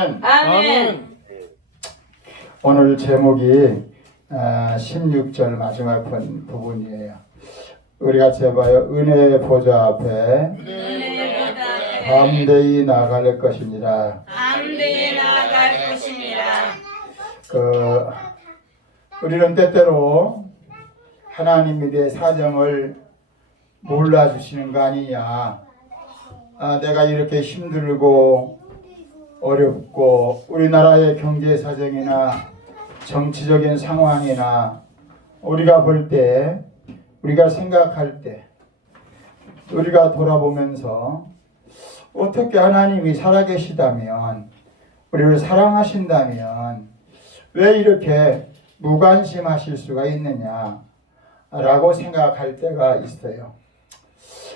아멘. 오늘 제목이 16절 마지막 부분이에요. 우리 같이 해봐요. 은혜의 보좌 앞에 담대히 나아갈 것이니라. 담대히 나아갈 것이니라. 우리는 때때로 하나님에 대해 사정을 몰라주시는 거 아니냐. 내가 이렇게 힘들고 어렵고 우리나라의 경제 사정이나 정치적인 상황이나 우리가 볼 때, 우리가 생각할 때, 우리가 돌아보면서 어떻게 하나님이 살아계시다면, 우리를 사랑하신다면 왜 이렇게 무관심하실 수가 있느냐 라고 생각할 때가 있어요.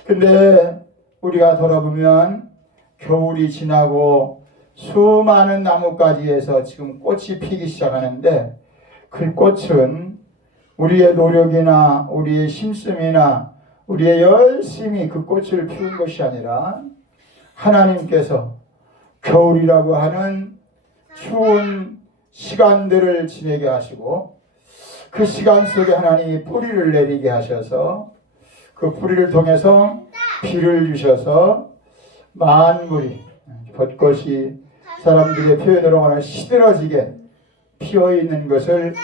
근데 우리가 돌아보면 겨울이 지나고 수많은 나뭇가지에서 지금 꽃이 피기 시작하는데, 그 꽃은 우리의 노력이나 우리의 심씀이나 우리의 열심히 그 꽃을 피운 것이 아니라 하나님께서 겨울이라고 하는 추운 시간들을 지내게 하시고, 그 시간 속에 하나님이 뿌리를 내리게 하셔서 그 뿌리를 통해서 비를 주셔서 만물이, 벚꽃이 사람들의 표현으로 말하면 시들어지게 피어있는 것을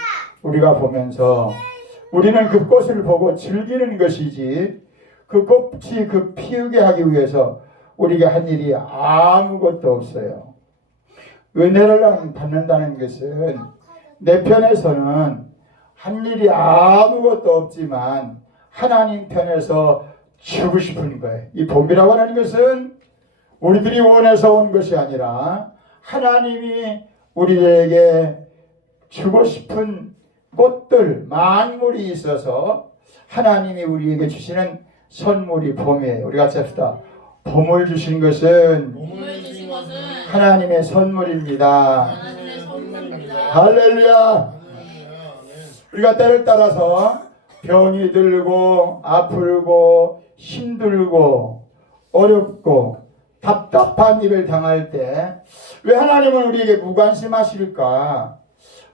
우리가 보면서 우리는 그 꽃을 보고 즐기는 것이지, 그 꽃이 피우게 하기 위해서 우리가 한 일이 아무것도 없어요. 은혜를 받는다는 것은 내 편에서는 한 일이 아무것도 없지만 하나님 편에서 주고 싶은 거예요. 이 봄이라고 하는 것은 우리들이 원해서 온 것이 아니라 하나님이 우리에게 주고 싶은 꽃들, 만물이 있어서 하나님이 우리에게 주시는 선물이 봄이에요. 우리 같이 합시다. 봄을 주신 것은 하나님의 선물입니다. 할렐루야. 우리가 때를 따라서 병이 들고 아프고 힘들고 어렵고 답답한 일을 당할 때 왜 하나님은 우리에게 무관심하실까?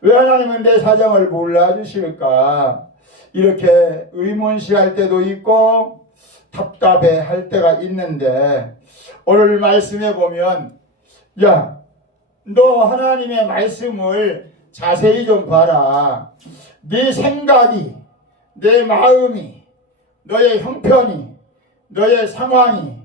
왜 하나님은 내 사정을 몰라주실까? 이렇게 의문시할 때도 있고 답답해 할 때가 있는데, 오늘 말씀에 보면, 야, 너 하나님의 말씀을 자세히 좀 봐라. 네 생각이, 내 마음이, 너의 형편이, 너의 상황이,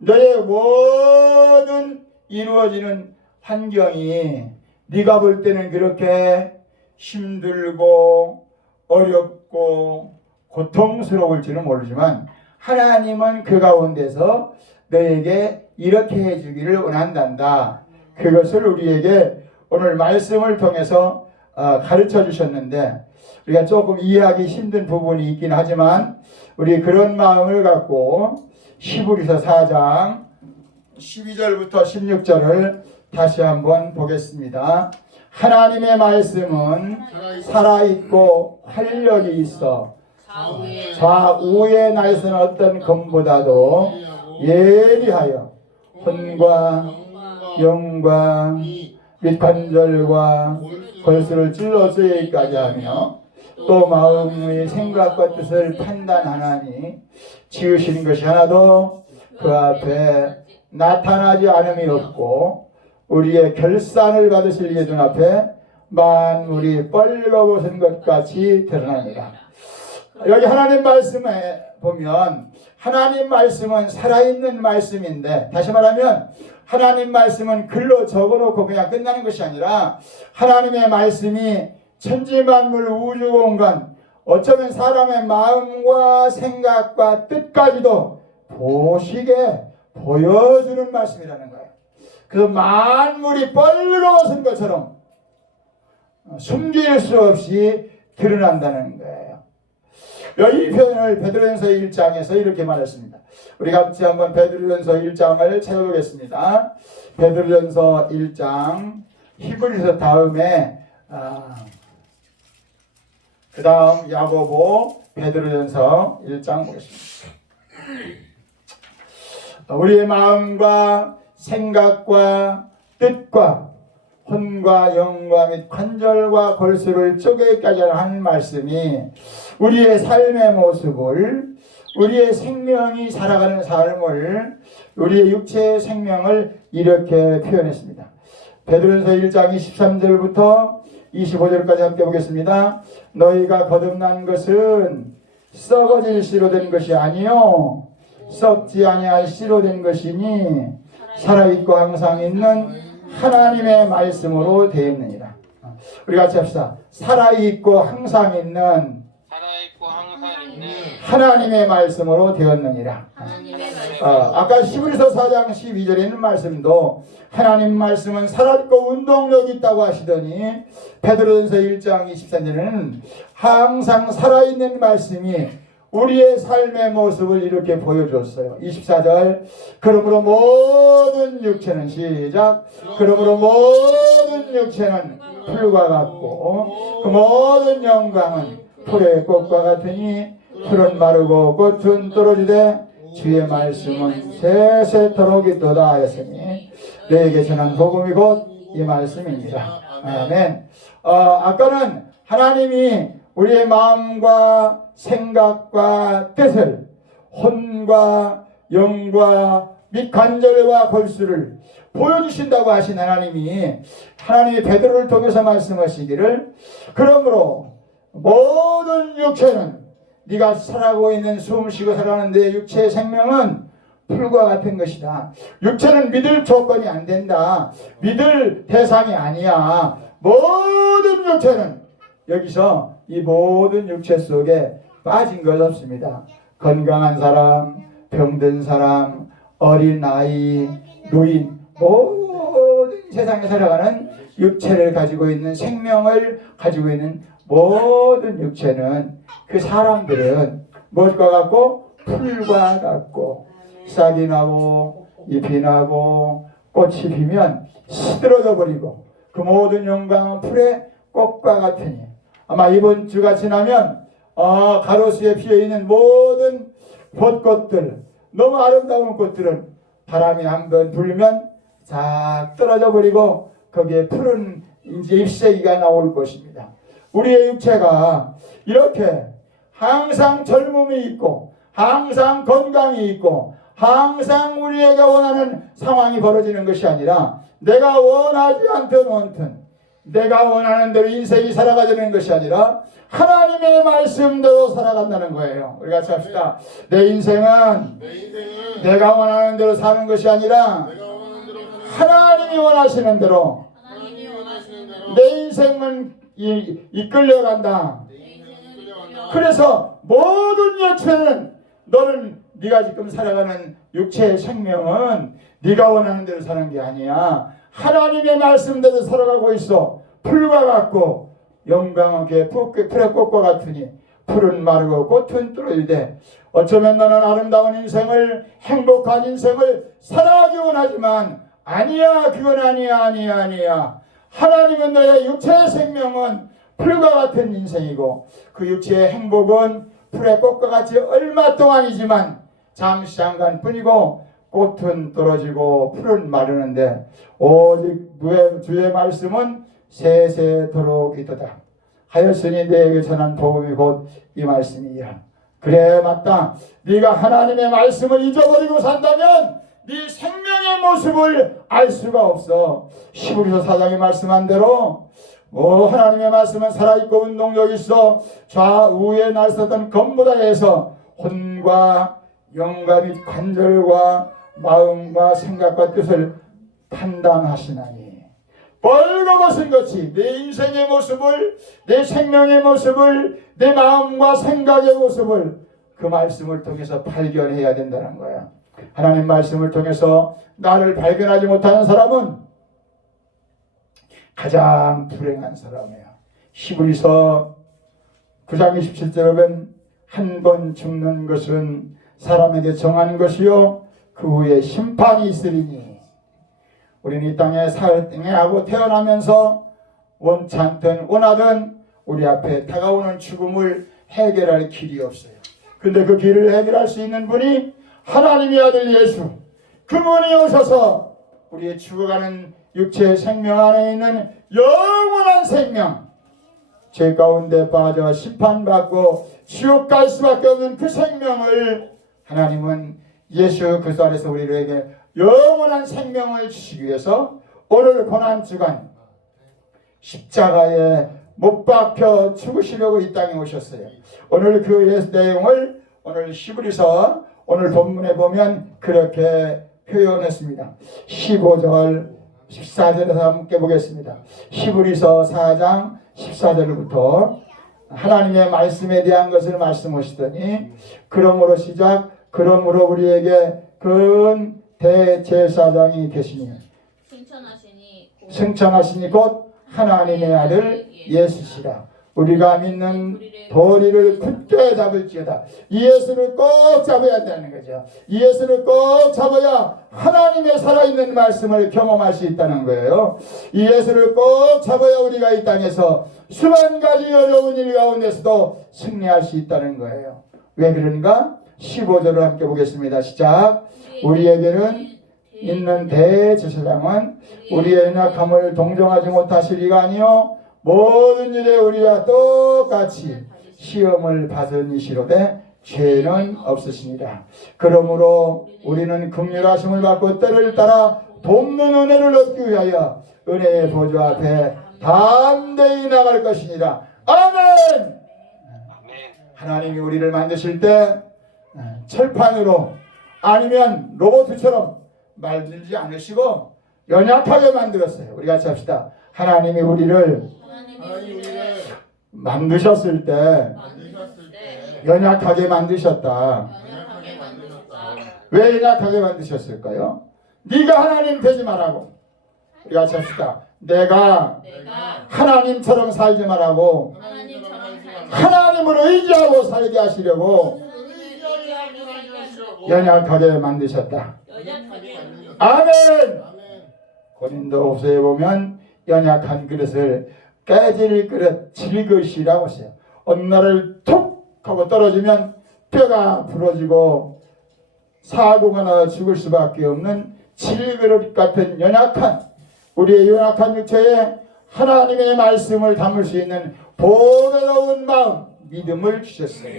너의 모든 이루어지는 환경이 네가 볼 때는 그렇게 힘들고 어렵고 고통스러울지는 모르지만 하나님은 그 가운데서 너에게 이렇게 해주기를 원한단다. 그것을 우리에게 오늘 말씀을 통해서 가르쳐 주셨는데, 우리가 조금 이해하기 힘든 부분이 있긴 하지만 우리 그런 마음을 갖고 히브리서 4장 12절부터 16절을 다시 한번 보겠습니다. 하나님의 말씀은 살아있고 활력이 있어 좌우에 나 있는 어떤 검보다도 예리하여 혼과 영과 밑관절과 골수를 찔러 쇠기까지 하며 또 마음의 생각과 뜻을 판단하나니 지으신 것이 하나도 그 앞에 나타나지 않음이 없고 우리의 결산을 받으실 예 눈앞에 만물이 뻘거벗은 것 같이 드러납니다. 여기 하나님 말씀에 보면 하나님 말씀은 살아있는 말씀인데, 다시 말하면 하나님 말씀은 글로 적어놓고 그냥 끝나는 것이 아니라 하나님의 말씀이 천지만물 우주공간, 어쩌면 사람의 마음과 생각과 뜻까지도 보시게 보여주는 말씀이라는 거예요. 그래서 만물이 뻘거벗은 것처럼 숨길 수 없이 드러난다는 거예요. 이 표현을 베드로전서 1장에서 이렇게 말했습니다. 우리 같이 한번 베드로전서 1장을 찾아보겠습니다. 베드로전서 1장, 히브리서 다음에 그 다음 야고보, 베드로전서 1장 보겠습니다. 우리의 마음과 생각과 뜻과 혼과 영과 및 관절과 골수를 쪼개기까지 하는 말씀이 우리의 삶의 모습을, 우리의 생명이 살아가는 삶을, 우리의 육체의 생명을 이렇게 표현했습니다. 베드로전서 1장 23절부터 25절까지 함께 보겠습니다. 너희가 거듭난 것은 썩어질 씨로 된 것이 아니요 썩지 아니할 씨로 된 것이니 살아있고 항상 있는 하나님의 말씀으로 되었느니라. 우리 같이 합시다. 살아있고 항상 있는 하나님의 말씀으로 되었느니라. 아까 히브리서 4장 12절에 있는 말씀도 하나님 말씀은 살아있고 운동력이 있다고 하시더니 베드로전서 1장 23절에는 항상 살아있는 말씀이 우리의 삶의 모습을 이렇게 보여줬어요. 24절 그러므로 모든 육체는 시작 그러므로 모든 육체는 풀과 같고 그 모든 영광은 풀의 꽃과 같으니 풀은 마르고 꽃은 떨어지되 주의 말씀은 세세토록 있도다 하였으니 너에게 전한 복음이 곧 이 말씀입니다. 아멘. 아까는 하나님이 우리의 마음과 생각과 뜻을 혼과 영과 및 관절과 골수를 보여주신다고 하신 하나님이 베드로를 통해서 말씀하시기를 그러므로 모든 육체는 네가 살아가고 있는 숨쉬고 살아가는 내 육체의 생명은 풀과 같은 것이다. 육체는 믿을 조건이 안 된다. 믿을 대상이 아니야. 모든 육체는 여기서 이 모든 육체 속에 빠진 것 없습니다. 건강한 사람, 병든 사람, 어린 아이, 노인 모든 세상에 살아가는 육체를 가지고 있는 생명을 가지고 있는 모든 육체는 그 사람들은 무엇과 같고 풀과 같고 싹이 나고 잎이 나고 꽃이 피면 시들어져 버리고 그 모든 영광은 풀의 꽃과 같으니 아마 이번 주가 지나면 가로수에 피어있는 모든 벚꽃들 너무 아름다운 꽃들은 바람이 한번 불면 싹 떨어져 버리고 거기에 푸른 이제 잎새기가 나올 것입니다. 우리의 육체가 이렇게 항상 젊음이 있고 항상 건강이 있고 항상 우리에게 원하는 상황이 벌어지는 것이 아니라 내가 원하지 않든 내가 원하는 대로 인생이 살아가는 것이 아니라 하나님의 말씀대로 살아간다는 거예요. 우리 같이 합시다. 내 인생은 내가 원하는 대로 사는 것이 아니라 하나님이 원하시는 대로 내 인생은 이끌려간다. 그래서 모든 육체는 너는 네가 지금 살아가는 육체의 생명은 네가 원하는 대로 사는 게 아니야. 하나님의 말씀대로 살아가고 있어. 풀과 같고 영광은 풀의 꽃과 같으니 풀은 마르고 꽃은 떨어지되 어쩌면 너는 아름다운 인생을 행복한 인생을 살아가기 원하지만 아니야. 그건 아니야. 하나님은 너의 육체의 생명은 풀과 같은 인생이고 그 육체의 행복은 풀의 꽃과 같이 얼마 동안이지만 잠시 잠깐 뿐이고 꽃은 떨어지고 풀은 마르는데 오직 주의 말씀은 세세토록 있도다 하였으니 내게 전한 복음이 곧 이 말씀이야. 그래 맞다. 네가 하나님의 말씀을 잊어버리고 산다면 네 생명의 모습을 알 수가 없어. 히브리서 4장에 말씀한 대로 하나님의 말씀은 살아있고 운동력이 있어 좌우에 날섰던 검보다에서 혼과 영과 및 관절과 마음과 생각과 뜻을 판단하시나니 벌거벗은 것이 내 인생의 모습을 내 생명의 모습을 내 마음과 생각의 모습을 그 말씀을 통해서 발견해야 된다는 거야. 하나님 말씀을 통해서 나를 발견하지 못하는 사람은 가장 불행한 사람이야. 히브리서 9장 27절에 보면 한 번 죽는 것은 사람에게 정한 것이요 그 후에 심판이 있으리니 우리는 이 땅에 하고 태어나면서 원치 않든 원하든 우리 앞에 다가오는 죽음을 해결할 길이 없어요. 근데 그 길을 해결할 수 있는 분이 하나님의 아들 예수 그분이 오셔서 우리의 죽어가는 육체의 생명 안에 있는 영원한 생명, 죄 가운데 빠져 심판받고 지옥 갈 수밖에 없는 그 생명을 하나님은 예수 그리스도 안에서 우리에게 영원한 생명을 주시기 위해서 오늘 고난주간 십자가에 못 박혀 죽으시려고 이 땅에 오셨어요. 오늘 그 내용을 오늘 히브리서 오늘 본문에 보면 그렇게 표현했습니다. 15절 14절에서 함께 보겠습니다. 히브리서 4장 14절부터 하나님의 말씀에 대한 것을 말씀하시더니 그러므로 시작 그러므로 우리에게 큰 대제사장이 계시니 승천하시니 곧 하나님의 아들 예수시라. 우리가 믿는 도리를 굳게 잡을지어다. 이 예수를 꼭 잡아야 되는 거죠. 이 예수를 꼭 잡아야 하나님의 살아있는 말씀을 경험할 수 있다는 거예요. 이 예수를 꼭 잡아야 우리가 이 땅에서 수만 가지 어려운 일 가운데서도 승리할 수 있다는 거예요. 왜 그런가? 15절을 함께 보겠습니다. 시작. 우리에게는 있는 대제사장은 우리의 연약함을 동정하지 못하실 이가 아니요 모든 일에 우리와 똑같이 시험을 받은 이시로되 죄는 없으시니라. 그러므로 우리는 긍휼하심을 받고 때를 따라 돕는 은혜를 얻기 위하여 은혜의 보좌 앞에 담대히 나갈 것이니라. 아멘. 하나님이 우리를 만드실 때 철판으로 아니면 로봇처럼 만들지 않으시고 연약하게 만들었어요. 우리 같이 합시다. 하나님이 우리를 만드셨을 때 연약하게 만드셨다. 왜 연약하게 만드셨을까요? 네가 하나님 되지 말라고. 우리 같이 합시다. 내가 하나님처럼 살지 말라고 하나님을 의지하고 살게 하시려고 연약하게 만드셨다. 아멘. 고린도후서에 보면 연약한 그릇을 깨질 그릇 질그릇이라고 했어요. 어느 날을 툭 하고 떨어지면 뼈가 부러지고 사고가 죽을 수밖에 없는 질그릇 같은 연약한 우리의 연약한 육체에 하나님의 말씀을 담을 수 있는 보배로운 마음 믿음을 주셨어요.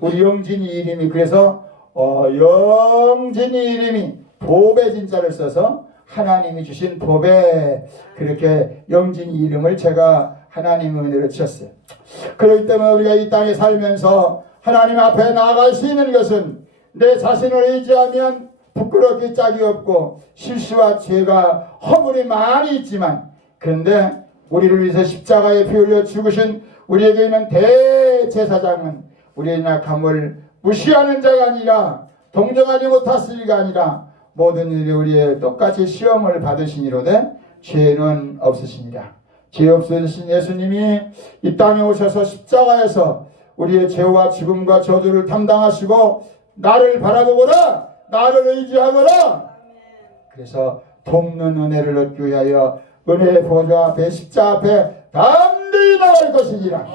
우리 영진이 이름이 그래서 영진이 이름이 보배 진자를 써서 하나님이 주신 보배 그렇게 영진이 이름을 제가 하나님의 은혜로 주셨어요. 그렇기 때문에 우리가 이 땅에 살면서 하나님 앞에 나아갈 수 있는 것은 내 자신을 의지하면 부끄럽기 짝이 없고 실수와 죄가 허물이 많이 있지만 그런데 우리를 위해서 십자가에 피 흘려 죽으신 우리에게 있는 대제사장은 우리의 약함을 무시하는 자가 아니라 동정하지 못하실 이가 아니라 모든 일이 우리의 똑같이 시험을 받으시니로되 죄는 없으시니라. 죄 없으신 예수님이 이 땅에 오셔서 십자가에서 우리의 죄와 죽음과 저주를 담당하시고 나를 바라보거라 나를 의지하거라. 그래서 돕는 은혜를 얻기 위하여 은혜의 보좌 앞에 십자가 앞에 담대히 나갈 것이니라.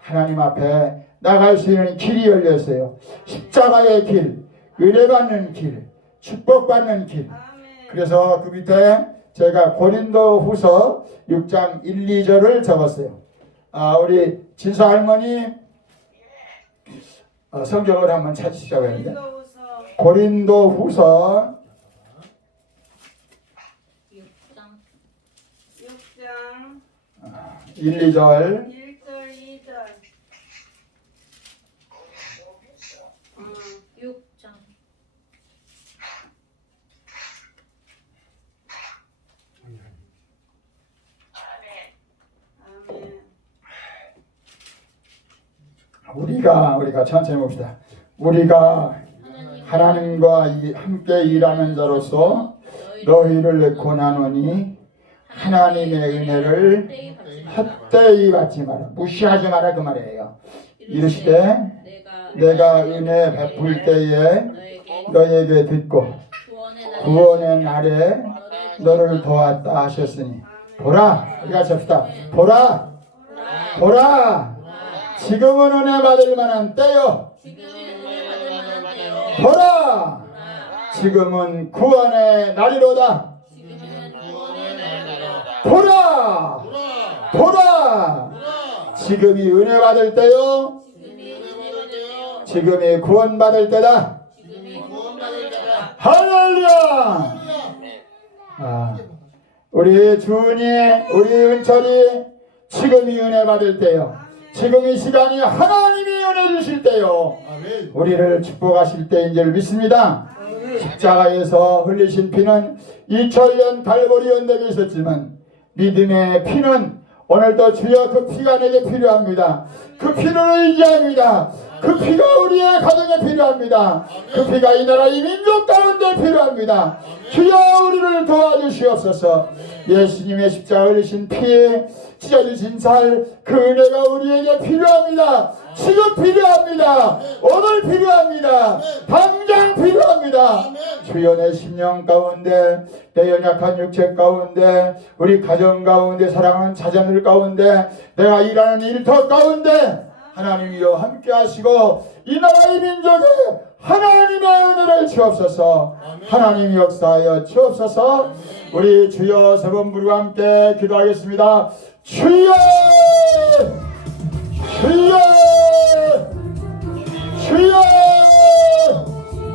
하나님 앞에 나갈 수 있는 길이 열렸어요. 십자가의 길, 은혜 받는 길, 축복받는 길. 그래서 그 밑에 제가 고린도후서 6장 1, 2절을 적었어요. 우리 진서 할머니 성경을 한번 찾으시자고 했는데 고린도후서 6장 1, 2절 1절 2절 6장 우리가 천천히 봅시다. 우리가 하나님과 함께 일하는 자로서 너희를 권하노니 하나님의 은혜를 헛되이 받지 마라. 무시하지 마라 그 말이에요. 이르시되 내가 은혜 베풀 때에 너에게 듣고 구원의 날에 너를 도왔다 하셨으니 보라. 우리가 섭시다. 보라 지금은 은혜 받을 만한 때요. 보라 지금은 구원의 날이로다. 보라 보라 지금이 은혜 받을 때요 지금이 구원 받을 때다. 할렐루야. 우리 주은이 우리 은철이 지금이 은혜 받을 때요 지금 이 시간이 하나님이 은혜 주실 때요 우리를 축복하실 때인 줄 믿습니다. 십자가에서 흘리신 피는 2000년 갈보리 언덕에 있었지만 믿음의 피는 오늘도 주여 그 피가 내게 필요합니다. 그 피를 의지합니다. 그 피가 우리의 가정에 필요합니다. 그 피가 이 나라 이 민족 가운데 필요합니다. 주여 우리를 도와주시옵소서. 예수님의 십자가 흘리신 피 찢어주신 살 그 은혜가 우리에게 필요합니다. 지금 필요합니다. 오늘 필요합니다. 당장 필요합니다. 주여 내 심령 가운데 내 연약한 육체 가운데 우리 가정 가운데 사랑하는 자녀들 가운데 내가 일하는 일터 가운데 하나님이여 함께 하시고 이 나라 이 민족에 하나님의 은혜를 주옵소서. 하나님이 역사하여 주옵소서. 우리 주여 세 번 부르고 함께 기도하겠습니다. 주여